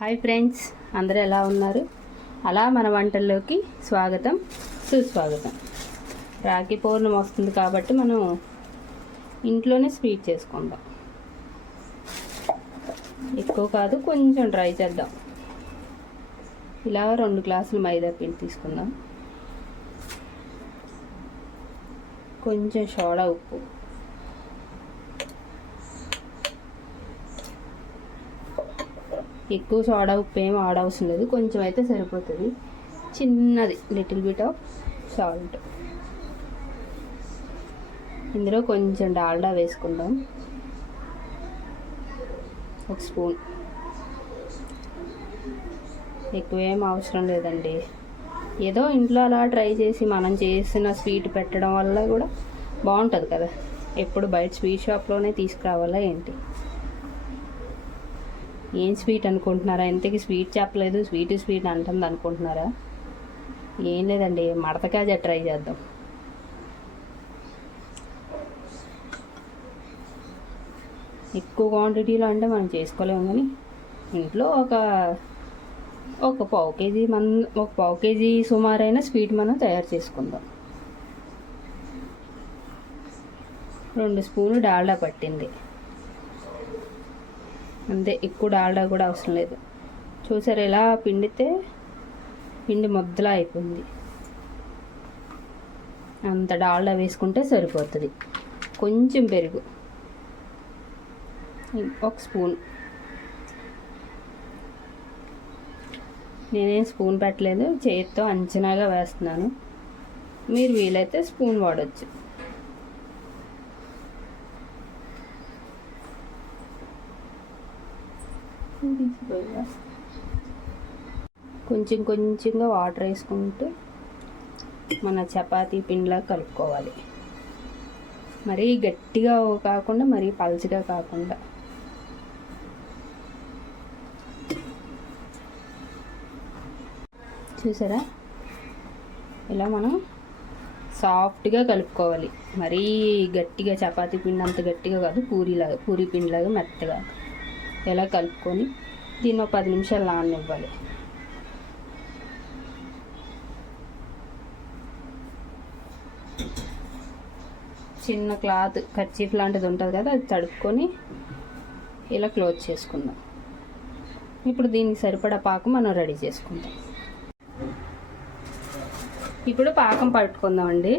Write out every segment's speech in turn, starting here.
Hi friends, అందరూ ఎలా ఉన్నారు? అలా మన వంటల్లోకి స్వాగతం, సుస్వాగతం. రాఖీ పౌర్ణమి వస్తుంది కాబట్టి మనం ఇంట్లోనే స్వీట్ చేసుకుందాం. ఎక్కువ కాదు, కొంచెం ట్రై చేద్దాం. ఇలా 2 గ్లాసులు మైదా పిండి తీసుకుందాం. కొంచెం సోడా ఉప్పు, ఎక్కువ సోడా ఉప్పు ఏం ఆడవసరం లేదు, కొంచెం అయితే సరిపోతుంది. చిన్నది లిటిల్ బిట్ ఆఫ్ సాల్ట్. ఇందులో కొంచెం డాల్డా వేసుకుందాం, 1 స్పూన్. ఎక్కువ ఏం అవసరం లేదండి. ఏదో ఇంట్లో అలా ట్రై చేసి మనం చేసిన స్వీట్ పెట్టడం వల్ల కూడా బాగుంటుంది కదా. ఎప్పుడు బయట స్వీట్ షాప్లోనే తీసుకురావాలా ఏంటి? ఏం స్వీట్ అనుకుంటున్నారా? ఇంతకీ స్వీట్ చెప్పలేదు, స్వీట్ అంటుంది అనుకుంటున్నారా? ఏం లేదండి, మడత కాజా ట్రై చేద్దాం. ఎక్కువ క్వాంటిటీలో అంటే మనం చేసుకోలేము, కానీ ఇంట్లో ఒక పావు కేజీ సుమారైన స్వీట్ మనం తయారు చేసుకుందాం. 2 స్పూన్లు డాల్డా పట్టింది అంతే, ఎక్కువ డాల్డా కూడా అవసరం లేదు. చూసారు, ఎలా పిండితే పిండి ముద్దలా అయిపోయింది. అంత డాల్డా వేసుకుంటే సరిపోతుంది. కొంచెం పెరుగు, 1 స్పూన్. నేనేం స్పూన్ పెట్టలేదు, చేతితో అంచనాగా వేస్తున్నాను. మీరు వీలైతే స్పూన్ వాడచ్చు. కొంచెంగా వాటర్ వేసుకుంటూ మన చపాతీ పిండిలా కలుపుకోవాలి. మరీ గట్టిగా కాకుండా మరీ పల్చగా కాకుండా. చూసారా, ఇలా మనం సాఫ్ట్గా కలుపుకోవాలి. మరీ గట్టిగా చపాతీ పిండి అంత గట్టిగా కాదు, పూరీ పిండిలాగా మెత్తగా ఎలా కలుపుకొని దీన్ని 10 నిమిషాలు నాననివ్వాలి. చిన్న క్లాత్, కర్చీఫ్ లాంటిది ఉంటుంది కదా, అది తడుపుకొని ఇలా క్లోజ్ చేసుకుందాం. ఇప్పుడు దీనికి సరిపడా పాకం మనం రెడీ చేసుకుందాం. ఇప్పుడు పాకం పట్టుకుందామండి.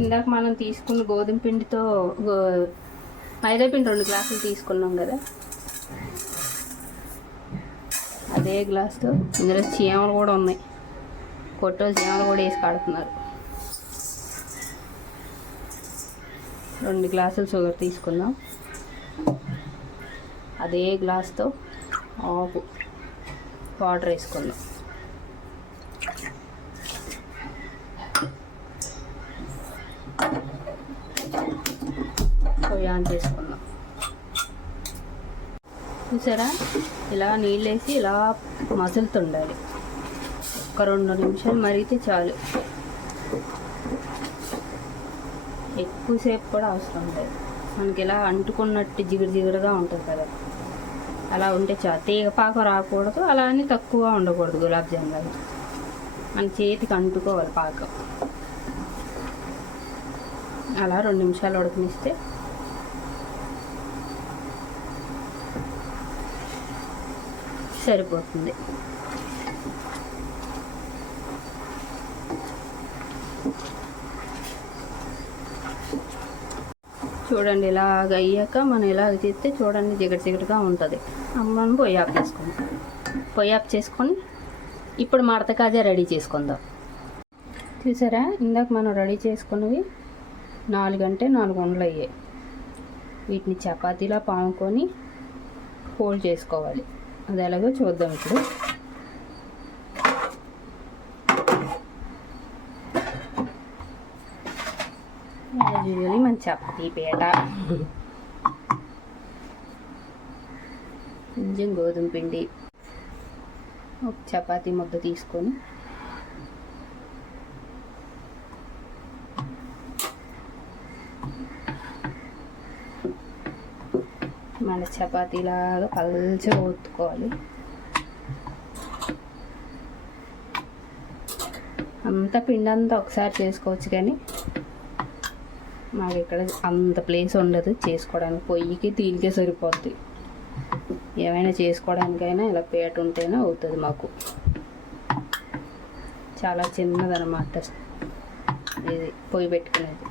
ఇందాక మనం తీసుకున్న గోధుమ పిండితో మైదా పిండి 2 గ్లాసులు తీసుకున్నాం కదా, అదే గ్లాస్తో ఇందులో చీమలు కూడా ఉన్నాయి. కొట్టోలు చీమలు కూడా వేసి కడుతున్నారు. 2 గ్లాసులు షుగర్ తీసుకుందాం. అదే గ్లాస్తో ఆఫ్ వాటర్ వేసుకుందాం. పొయ్యి ఆన్ చేసుకుందాం. చూసారా, ఇలా నీళ్ళు వేసి ఇలా మసులుతుండాలి. 1-2 నిమిషాలు మరిగితే చాలు. ఎక్కువసేపు కూడా అవసరం లేదు. మనకి ఇలా అంటుకున్నట్టు జిగురుగా ఉంటుంది కదా, అలా ఉంటే చాలు. తీగ పాకం రాకూడదు, అలా అని తక్కువ ఉండకూడదు. గులాబ్ జామ్ లాగా మన చేతికి అంటుకోవాలి పాకం. అలా 2 నిమిషాలు ఉడకనిస్తే సరిపోతుంది. చూడండి, ఇలాగ అయ్యాక మనం ఇలాగ చేస్తే చూడండి జిగటగా ఉంటుంది. మనం పొయ్యి ఆఫ్ చేసుకొని ఇప్పుడు మడత కాజా రెడీ చేసుకుందాం. చూసారా, ఇందాక మనం రెడీ చేసుకున్నవి 4 ఉండలు అయ్యాయి. వీటిని చపాతీలా పాముకొని ఫోల్డ్ చేసుకోవాలి. అది ఎలాగో చూద్దాం ఇప్పుడు. యూజువల్లీ మన చపాతీ పీట, కొంచెం గోధుమ పిండి, ఒక చపాతీ ముద్ద తీసుకొని మన చపాతీలాగా పల్చగా ఒత్తుకోవాలి. అంత పిండి అంతా ఒకసారి చేసుకోవచ్చు, కానీ మాకు ఇక్కడ అంత ప్లేస్ ఉండదు చేసుకోవడానికి. పొయ్యికి దీనికే సరిపోద్ది. ఏమైనా చేసుకోవడానికైనా ఇలా పీట ఉంటేనే అవుతుంది మాకు. చాలా చిన్నదనమాట ఇది పొయ్యి పెట్టుకునేది.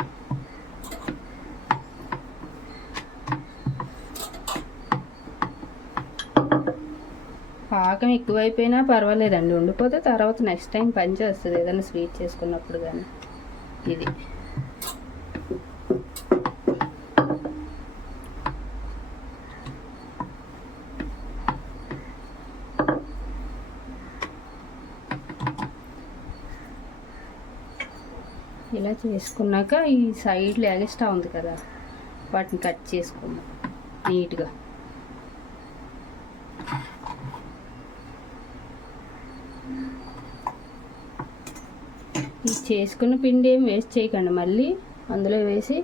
పాకం ఎక్కువైపోయినా పర్వాలేదండి, ఉండిపోతే తర్వాత నెక్స్ట్ టైం పని చేస్తుంది ఏదైనా స్వీట్ చేసుకున్నప్పుడు. కానీ ఇది ఇలా చేసుకున్నాక ఈ సైడ్లో ఎగస్ట్రా ఉంది కదా, వాటిని కట్ చేసుకుందాం నీట్గా. ఈ చేసుకున్న పిండి ఏం వేస్ట్ చేయకండి, మళ్ళీ అందులో వేసి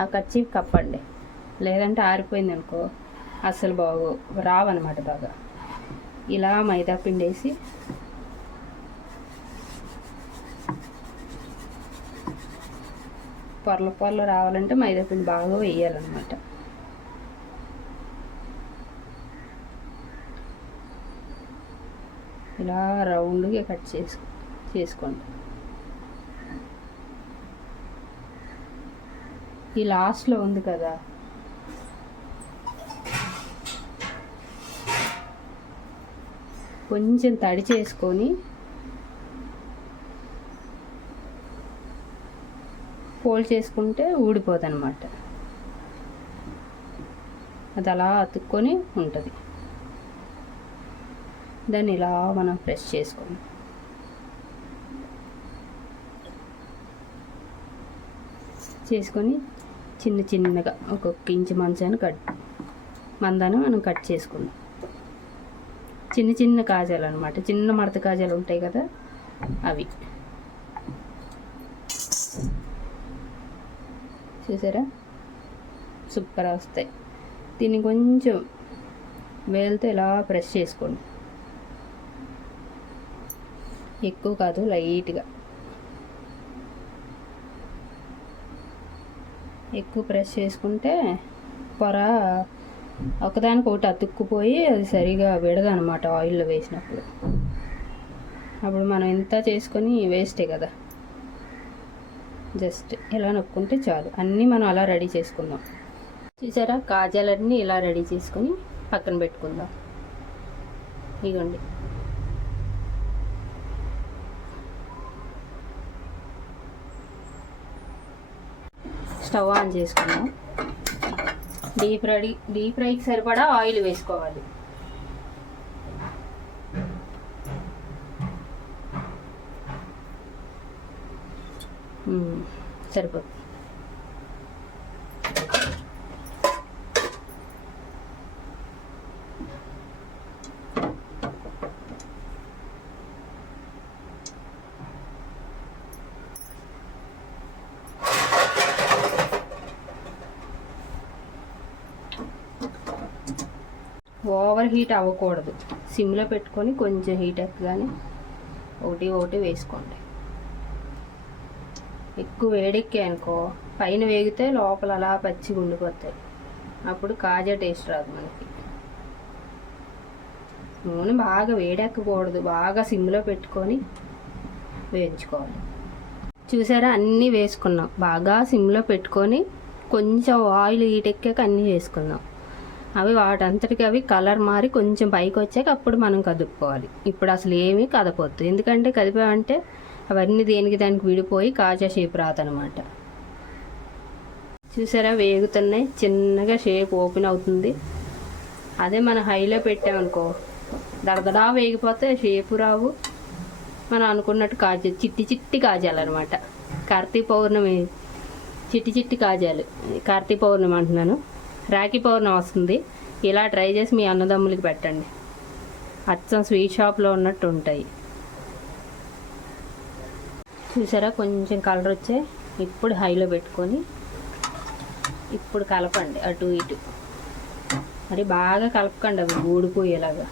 ఆ కచ్చి కప్పండి. లేదంటే ఆరిపోయింది అనుకో అసలు రావన్నమాట బాగా. ఇలా మైదా పిండి వేసి పొరల పొరలు రావాలంటే మైదా పిండి బాగా వేయాలన్నమాట. ఇలా రౌండ్గా కట్ చేసుకోండి. ఈ లాస్ట్లో ఉంది కదా, కొంచెం తడి చేసుకొని ఫోల్డ్ చేసుకుంటే ఊడిపోతుంది అన్నమాట. అది అలా అతుక్కొని ఉంటుంది. దాన్ని ఇలా మనం ప్రెస్ చేసుకొని చిన్నగా ఒక్కొక్క ఇంచు మందాన్ని మనం కట్ చేసుకుందాం. చిన్న కాజాలు అనమాట, చిన్న మడత కాజాలు ఉంటాయి కదా అవి. చూసారా, సూపర్ వస్తాయి. దీన్ని కొంచెం వేలుతో ఇలా ప్రెస్ చేసుకోండి, ఎక్కువ కాదు, లైట్గా. ఎక్కువ ప్రెస్ చేసుకుంటే పొర ఒకదానికొకటి అతుక్కుపోయి అది సరిగా విడదనమాట ఆయిల్లో వేసినప్పుడు. అప్పుడు మనం ఇంత చేసుకొని వేస్టే కదా. జస్ట్ ఇలా నొక్కుంటే చాలు. అన్నీ మనం అలా రెడీ చేసుకుందాం. చూసారా, కాజాలన్నీ ఇలా రెడీ చేసుకొని పక్కన పెట్టుకుందాం. ఇగోండి, స్టవ్ ఆన్ చేసుకుందాం. డీప్ ఫ్రైకి సరిపడా ఆయిల్ వేసుకోవాలి. సరిపోతుంది. ఓవర్ హీట్ అవ్వకూడదు, సిమ్లో పెట్టుకొని కొంచెం హీట్ ఎక్కగానే ఒకటి వేసుకోండి. ఎక్కువ వేడెక్కాయి అనుకో పైన వేగితే లోపల అలా పచ్చిగా ఉండిపోతాయి. అప్పుడు కాజా టేస్ట్ రాదు మనకి. నూనె బాగా వేడెక్కకూడదు, బాగా సిమ్లో పెట్టుకొని వేయించుకోవాలి. చూసారా, అన్నీ వేసుకున్నాం. బాగా సిమ్లో పెట్టుకొని కొంచెం ఆయిల్ హీట్ ఎక్కాక అన్నీ వేసుకుందాం. అవి వాటంతటికి అవి కలర్ మారి కొంచెం పైకి వచ్చాక అప్పుడు మనం కదుపుకోవాలి. ఇప్పుడు అసలు ఏమీ కదపొద్దు, ఎందుకంటే కదిపామంటే అవన్నీ దేనికి దానికి విడిపోయి కాజా షేప్ రాదనమాట. చూసారా, వేగుతున్నాయి, చిన్నగా షేప్ ఓపెన్ అవుతుంది. అదే మనం హైలో పెట్టామనుకో దడదడా వేగిపోతే షేపు రావు. మనం అనుకున్నట్టు చిట్టి కాజాలు అనమాట. కార్తీక పౌర్ణమి చిట్టి కాజాలు. కార్తీక పౌర్ణమి అంటున్నాను, రాఖీ పౌర్ణమి వస్తుంది. ఇలా ట్రై చేసి మీ అన్నదమ్ములకి పెట్టండి, అచ్చం స్వీట్ షాప్లో ఉన్నట్టు ఉంటాయి. చూసారా, కొంచెం కలర్ వచ్చే. ఇప్పుడు హైలో పెట్టుకొని ఇప్పుడు కలపండి అటు ఇటు. మరి బాగా కలపకండి, అవి ఊడిపోయేలాగా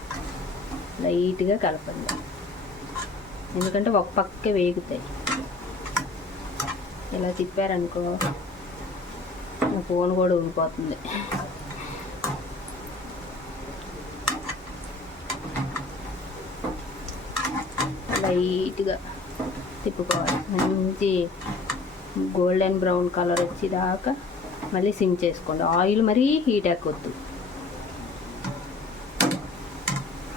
లైట్గా కలపండి, ఎందుకంటే ఒక పక్కే వేగుతాయి. ఇలా తిప్పారనుకో నా ఫోన్ కూడా ఊడిపోతుంది. లైట్గా తిప్పుకోవాలి, మంచి గోల్డెన్ బ్రౌన్ కలర్ వచ్చేదాకా మళ్ళీ సిమ్ చేసుకోండి. ఆయిల్ మరీ హీట్ ఎక్కొద్దు,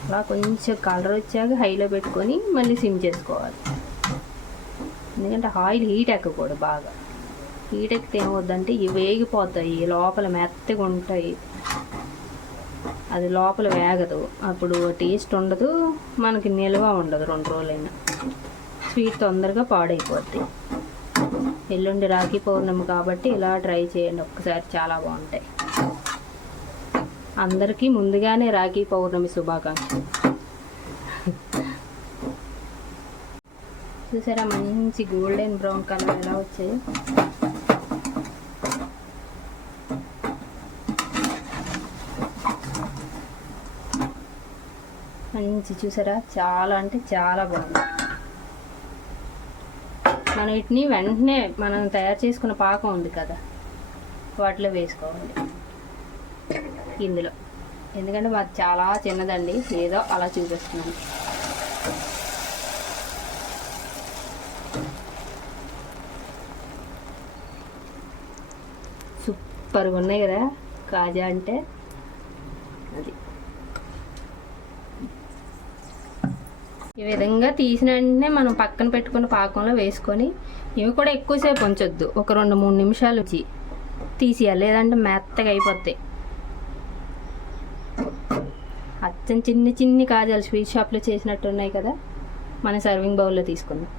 అలా కొంచెం కలర్ వచ్చాక హైలో పెట్టుకొని మళ్ళీ సిమ్ చేసుకోవాలి. ఎందుకంటే ఆయిల్ హీట్ ఎక్కకూడదు. బాగా హీట్ ఎక్కితే ఏమవుద్దంటే ఇవి వేగిపోతాయి, లోపల మెత్తగా ఉంటాయి, అది లోపల వేగదు, అప్పుడు టేస్ట్ ఉండదు, మనకి నిల్వ ఉండదు 2 రోజులైనా. స్వీట్ తొందరగా పాడైపోద్ది. ఎల్లుండి రాఖీ పౌర్ణమి కాబట్టి ఇలా ట్రై చేయండి ఒక్కసారి, చాలా బాగుంటాయి. అందరికీ ముందుగానే రాఖీ పౌర్ణమి శుభాకాంక్షలు. చూసారా మంచి గోల్డెన్ బ్రౌన్ కలర్ ఎలా వచ్చాయి. మంచి చూసారా, చాలా అంటే చాలా బాగుంది. మనం వీటిని వెంటనే మనం తయారు చేసుకున్న పాకం ఉంది కదా, వాటిలో వేసుకోవాలి ఇందులో. ఎందుకంటే మాది చాలా చిన్నదండి, ఏదో అలా చూపిస్తున్నాను. సూపర్గా ఉన్నాయి కదా కాజా అంటే. అది ఈ విధంగా తీసిన వెంటనే మనం పక్కన పెట్టుకున్న పాకంలో వేసుకొని, ఇవి కూడా ఎక్కువసేపు ఉంచొద్దు, ఒక 2-3 నిమిషాలు తీసేయాలి, లేదంటే మెత్తగా అయిపోతాయి. అచ్చం చిన్ని చిన్ని కాజాలు స్వీట్ షాప్లో చేసినట్టు ఉన్నాయి కదా. మన సర్వింగ్ బౌల్లో తీసుకుందాం.